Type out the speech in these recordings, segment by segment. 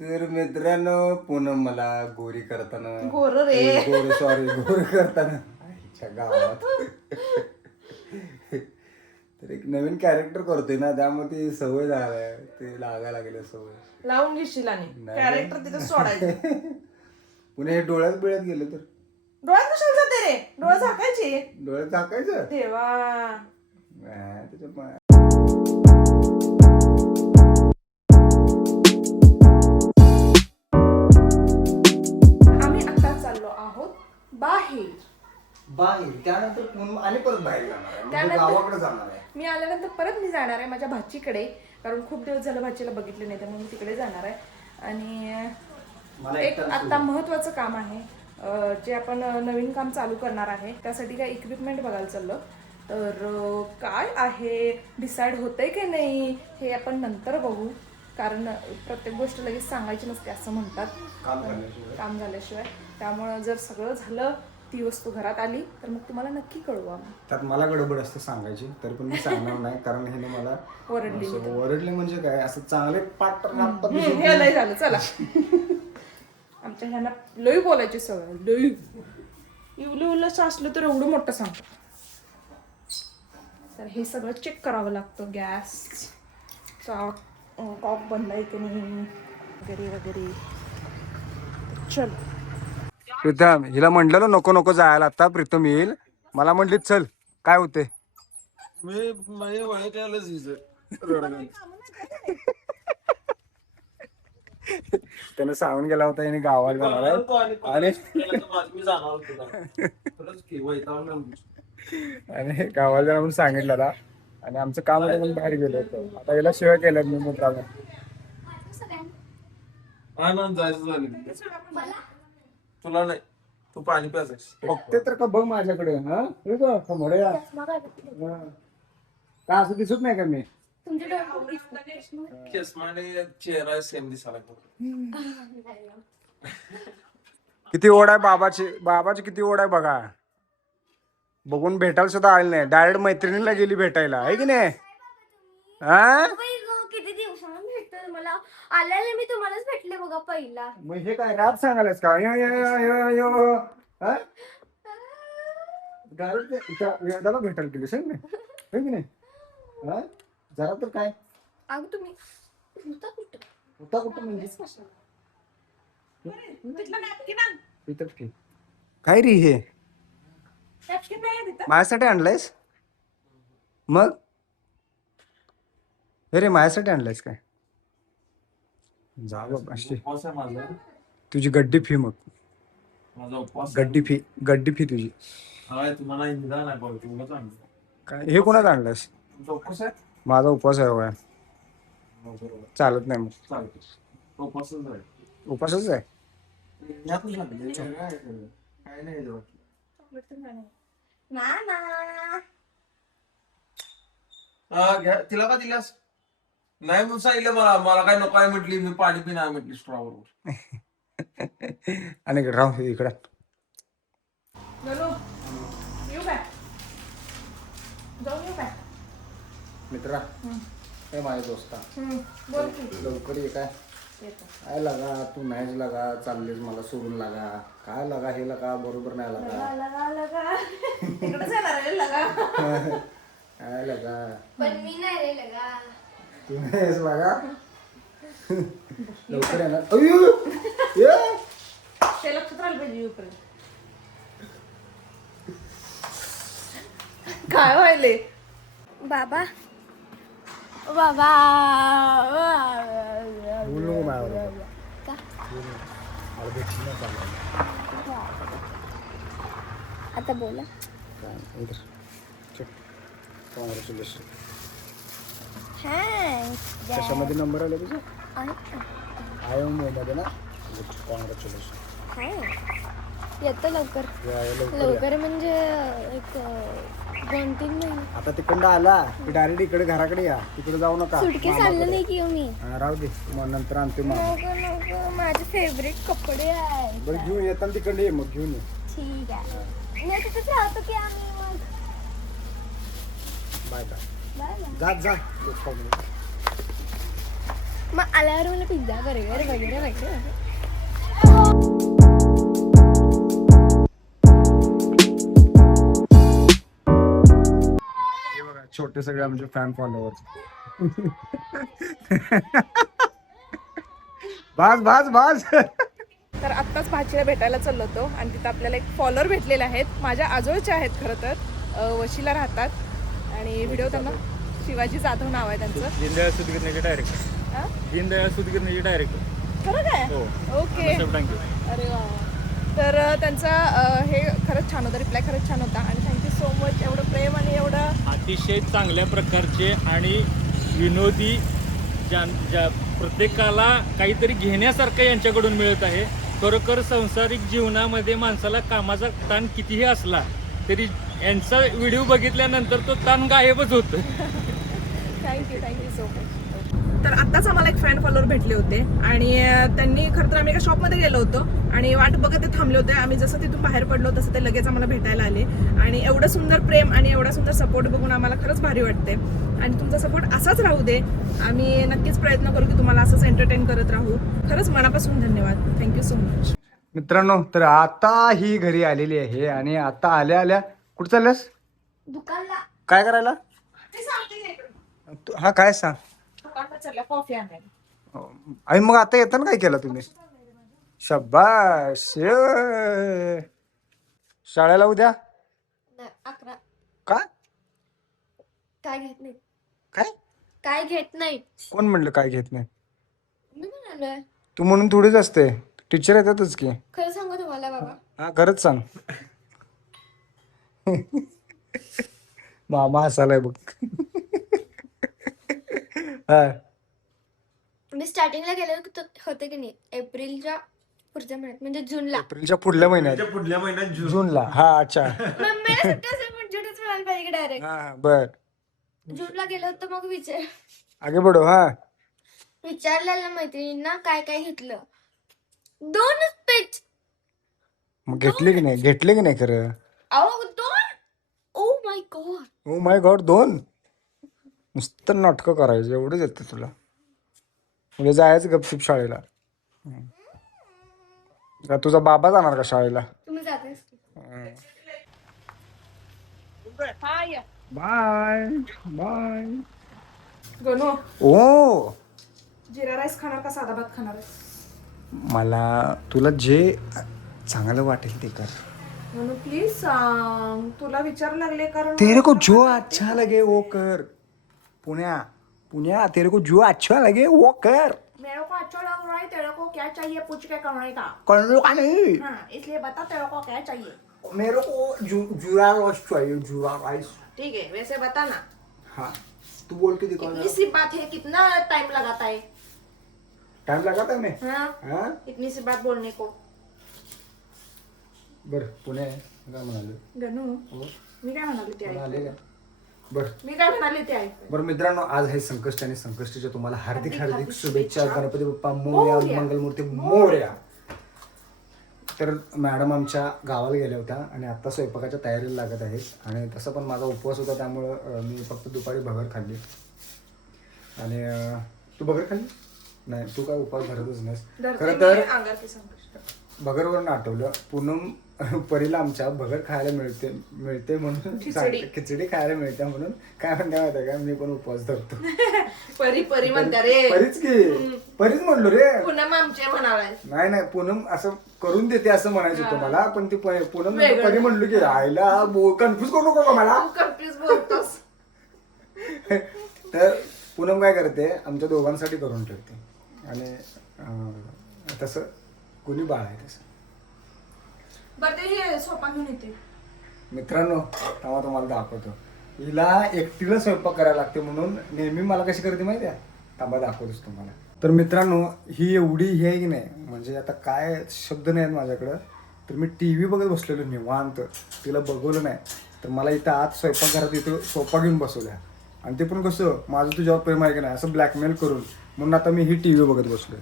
तर मित्रांनो पूनम मला गोरी करताना गोर रे गोर करताना आईच्या गावात तर एक नवीन कॅरेक्टर करतोय ना त्यामुळे ती सवय झालाय ते लागायला लागले सवय लावून घेशील आणि कॅरेक्टर तिथं सोडायचं. पुणे हे डोळ्यात बिळ्यात गेलं तर डोळ्यात कशाला जाते रे, डोळ्यात झाकायची. डोळ्यात झाकायचं देवा त्याच्या आम्ही आता चाललो आहोत बाहेर. बाहेर त्यानंतर पूनम आणि परत बाहेर जाणार आहे म्हणजे त्यानंतर- गावाकडे जाणार आहे. मी आल्यानंतर परत मी जाणार आहे माझ्या भाचीकडे, कारण खूप दिवस झालं भाचीला बघितले नाही, त्यामुळे मी तिकडे जाणार आहे. आणि मला एक एकट्याला आता महत्वाचं काम आहे, जे आपण नवीन काम चालू करणार आहे. त्यासाठी काय इक्विपमेंट बघायला चाललो. तर काय आहे डिसाईड होतंय की नाही हे आपण नंतर बघू, कारण प्रत्येक गोष्ट लगेच सांगायची नसते असं म्हणतात काम झाल्याशिवाय. त्यामुळं जर सगळं झालं, ती वस्तू घरात आली तर मग तुम्हाला नक्की कळवू आम्ही. त्यात मला गडबड असते सांगायची तरी पण मी सांगणार नाही कारण हे मला ओरडले म्हणजे काय असं चांगले पाठ हे लय झालं चला. आमच्या ह्यांना लई बोलायची सवय, लई इवलं असलं तर एवढं मोठं सांगतो. तर हे सगळं चेक करावं लागतं, गॅस कॉक बंद आहे की नाही वगैरे वगैरे. चल प्रीतम हिला म्हटलं नको नको जायला आता प्रीतम येईल मला म्हटली चल काय होते मी माझ्या वळखायलाच त्यानं सांगून गेला होता याने गावाला जाणार आहे आणि मी जाणार आणि गावाला जाणार म्हणून सांगितलं आणि आमचं काम होतं म्हणून बाहेर गेलो होतो. आता याला शिवाय केल्या मी मुद्दाम आनंद जायचं झालं तुला नाही, तू पाणी प्यायचं बघते तर का बघ माझ्याकडे हा मोडया का असं दिसत नाही का मी केसमाने चेहरा सेम दिसायला किती ओढ आहे बाबाची किती ओढ आहे बघा. बघून भेटायला सुद्धा आली नाही, डायरेक्ट मैत्रिणीला गेली भेटायला आहे की नाही. हा किती दिवसांनी भेटतो मला, आल्याला मी तुम्हालाच भेटले बघा पहिला. मग हे काय रॅप सांगायलास का डायरेक्ट भेटायला गेली सांग नाही की नाही. हा जरा तर काय अगं तुम्ही होता कुठं म्हणजे काय रे हे माझ्यासाठी आणलंयस मग हे रे माझ्यासाठी आणलंयस काय जा बाबा उपवास आहे माझा, तुझी गड्डी फी मग माझा उपवास गड्डी फी तुझी आहे. तुम्हाला निदान नाही बघ तुला सांग काय हे कोणाचं आणलंयस. तुमचा उपवास आहे. माझा उपवास आहे बघा, बरोबर चालत नाही मग चालतो उपवासच आहे. उपासच आहे. काय नाही तिला का दिलास नाही म्हणून सांगितलं मला काय नको आहे म्हटली, मी पाणी पी नाही म्हटली स्ट्रॉ बरोबर. आणि राहू इकडं येऊ काय, जाऊन येऊ काय. मित्रा हे माझ्या दोस्ता बोल की. लवकर ये काय काय लागा तू नाहीच लागा चाललीस मला सोडून लागा काय लागा हे लागा बरोबर नाही लागा तिकडेच येणार आहे लगा. काय लागा पण मी नाही रे लगा. तू नाहीस लागा लवकर येणार अय्यो ये ते लक्षात राहिलं पाहिजे येऊपर्यंत. काय व्हायले बाबा बाबा बोलू नको माझ्याबरोबर. का? मला भेटली नाही चाललं. आता बोला. काय इधर चल कॉंग्रॅच्युलेशन. थँक्स. कशामध्ये नंबर आला तुझा आहे आय एम मध्ये ना कॉंग्रॅच्युलेशन. येतं लवकर. लवकर म्हणजे एक 2-3 महिने. आता तिकडं आला की डायरेक्ट इकडे घराकडे या, तिकडे जाऊ नका. सुटकेस आणलं नाही की मी. राहू दे मग नंतर आणते मग. नको माझे फेवरेट कपडे आहेत. बरं घेऊन येताना तिकडे ये मग घेऊन ये. ठीक आहे मी तिथेच राहतो की आम्ही मग. Bye bye bye bye. जा मग आल्यावर मला पिझ्झा बर्गर वगैरे वगैरे हे बघा छोटे सगळे आमचे फॅन फॉलोअर्स. बास बास बास. तर आत्ताच भाचीला भेटायला चाललो होतो आणि तिथं आपल्याला एक फॉलोअर भेटलेले आहेत. माझ्या आजोळचे आहेत खरं तर, वशीला राहतात आणि व्हिडिओ त्यांना शिवाजी जाधव नाव आहे त्यांचं. दीनदयाळ सुधगिरणीचे डायरेक्टर. हा? दीनदयाळ सुधगिरणीचे डायरेक्टर. खरं काय? ओके. अरे वा. तर त्यांचा हे खरंच छान होतं, रिप्लाय खरंच छान होता आणि थँक्यू सो मच. एवढं प्रेम आणि एवढं अतिशय चांगल्या प्रकारचे आणि विनोदी ज्या प्रत्येकाला काहीतरी घेण्यासारखं यांच्याकडून मिळत आहे. खरोखर सांसारिक जीवनामध्ये माणसाला कामाचा ताण कितीही असला तरी यांचा व्हिडिओ बघितल्यानंतर तो ताण गायबच होतो. Thank you so much. तर आत्ताच आम्हाला एक फॅन फॉलोअर भेटले होते आणि त्यांनी खरं तर आम्ही एका शॉपमध्ये गेलो होतो आणि वाट बघत ते थांबले होते. आम्ही जसं तिथून बाहेर पडलो तसं ते लगेच आम्हाला भेटायला आले आणि एवढं सुंदर प्रेम आणि एवढा सुंदर सपोर्ट बघून आम्हाला खरंच भारी वाटते आणि तुमचा सपोर्ट असाच राहू दे. आम्ही नक्कीच प्रयत्न करू की तुम्हाला असंच एंटरटेन करत राहू. खरंच मनापासून धन्यवाद. Thank you so much. मित्रांनो, तर आता ही घरी आलेली आहे आणि आता आल्या आल्या कुठं चालल्यास? दुकानला काय करायला? हा काय सांग. कॉफी आणायला. आणि मग आता येताना काय केलं तुम्ही? शब्बाश. शाळेला उद्या 11 का? काय घेत नाही. काय काय घेत नाही कोण म्हणलं काय घेत नाही? मी म्हणालोय. तू म्हणून थोडीच असते, टीचर येतातच की. खरं सांगू तुम्हाला बाबा, हा खरंच सांग. मामा हसालाय बघ. हा मी स्टार्टिंगला गेले होते की नाही एप्रिलच्या पुढच्या महिन्यात म्हणजे जूनला. एप्रिलच्या पुढल्या महिन्यात. पुढल्या महिन्यात जूनला. हा अच्छा. मम्मीला सुट्टी असेल पण जूनच म्हणायला पाहिजे डायरेक्ट. हा बर. जूनला गेलं होतं मग आगे बढो. हा विचारलेलं मैत्रिणींना काय काय घेतलं. 2 पेज. मग घेतले की नाही? घेतले की नाही खरं? अहो 2. Oh my God. Oh my God 2. नुसतं नाटकं करायचं एवढंच येतं तुला. म्हणजे जायचं गपचूप शाळेला. का तुझा बाबा जाणार का शाळेला? तुम्ही जातेस की? हा या बाय बाय. गणू, ओ जिरा राईस खाणार का साधा भात खाणार? मला तुला जे चांगलं वाटेल ते कर. गणू प्लीज सांग. तुला विचार लागले कारण तेरे को जो अच्छा लगे वो कर. पुण्या तेरे को जो अच्छा लगे वो कर. मेरे को अच्छा लग रहा है. तेरे को क्या चाहिए पूछ के करने का? करने का नहीं. हाँ, इसलिए बता तेरे को क्या चाहिए. मेरे को जीरा राइस चाहिए. जीरा राइस. ठीक है, वैसे बता ना. हाँ तू बोल के दिखा. इतनी सी बात है, कितना टाइम लगाता है? टाइम लगाता है मैं. हाँ, हाँ इतनी सी बात बोलने को. बर पुणे काय म्हणाले? गणू, मी काय म्हणाले ते ऐक. म्हणाले का? बर मी काय म्हणाले ते ऐक. बरं मित्रांनो, आज आहे संकष्टी आणि संकष्टीच्या तुम्हाला हार्दिक हार्दिक शुभेच्छा. गणपती बाप्पा मोरया. मोरया, मंगलमूर्ती मोरया. तर मॅडम आमच्या गावाला गेल्या होत्या आणि आता स्वयंपाकाच्या तयारीला लागत आहेत आणि तसं पण माझा उपवास होता त्यामुळं मी फक्त दुपारी भगर खाल्ली. आणि तू भगर खाल्ली नाही? तू काय उपवास धरतच नाहीस खरं तर. भगरवरून आठवलं, पूनम परीला आमच्या भगर खायला मिळते म्हणून खिचडी खायला मिळते म्हणून काय म्हणते माहिती का, मी पण उपवास धरतो. परी म्हणता रे. परीच की परीच म्हणलो रे. पूनम आमचे म्हणालाय. नाही पूनम असं करून देते असं म्हणायचं होतं मला, पण ती पूनम परी म्हणलो की आईला कन्फ्युज करू नको मला. कन्फ्युज बोलतोस. तर पूनम काय करते, आमच्या दोघांसाठी करून ठेवते आणि तसं कोणी बाळ आहे तसं. बरं ते स्वयंपाक घेऊन येते. मित्रांनो तेव्हा तुम्हाला दाखवतो. हिला एकटीला स्वयंपाक करायला लागते म्हणून नेहमी मला कशी करते माहिती आहे. तांबा दाखवतोच तुम्हाला. तर मित्रांनो ही एवढी हे आहे की नाही, म्हणजे आता काय शब्द नाही आहेत माझ्याकडं. तर मी TV बघत बसलेलो निवांत, तिला बघवलं नाही. तर मला इथं आज स्वयंपाकघरात इथं सोफा घेऊन बसवल्या आणि ते पण कसं माझं तुझ्यावर प्रेम आहे की नाही असं ब्लॅकमेल करून. म्हणून आता मी ही TV बघत बसलोय.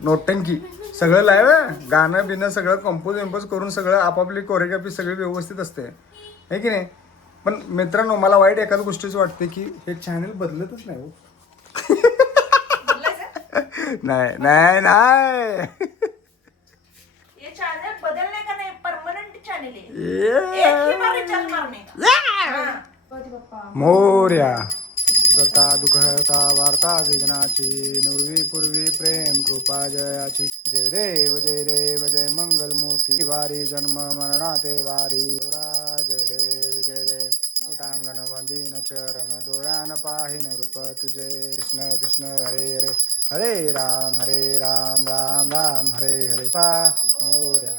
नोटंकी सगळं लाईव्ह आहे, गाणं बिणं सगळं कंपोज करून सगळं आपापली कोरिओग्राफी सगळी व्यवस्थित असते आहे की नाही. पण मित्रांनो मला वाईट एकाच गोष्टीच वाटते की हे चॅनल बदलतच नाही हो. नाही नाही नाही ये चॅनल बदलने का नाही परमनंट चॅनल आहे ये. एक ही बार रिचार्ज मारने का हाँ. गणपती बाप्पा मोर्या करता दुखहर्ता वार्ता विघ्नाची नुर्वी पूर्वी प्रेम कृपा जयाची जय देव जय मंगल मूर्ती वारी जन्म मरणा ते वारी जय देव टांगण वंदीन चरण डोळ्यान पाहिन रूप तुझे कृष्ण कृष्ण हरे हरे हरे राम राम राम हरे हरे पा मोर्या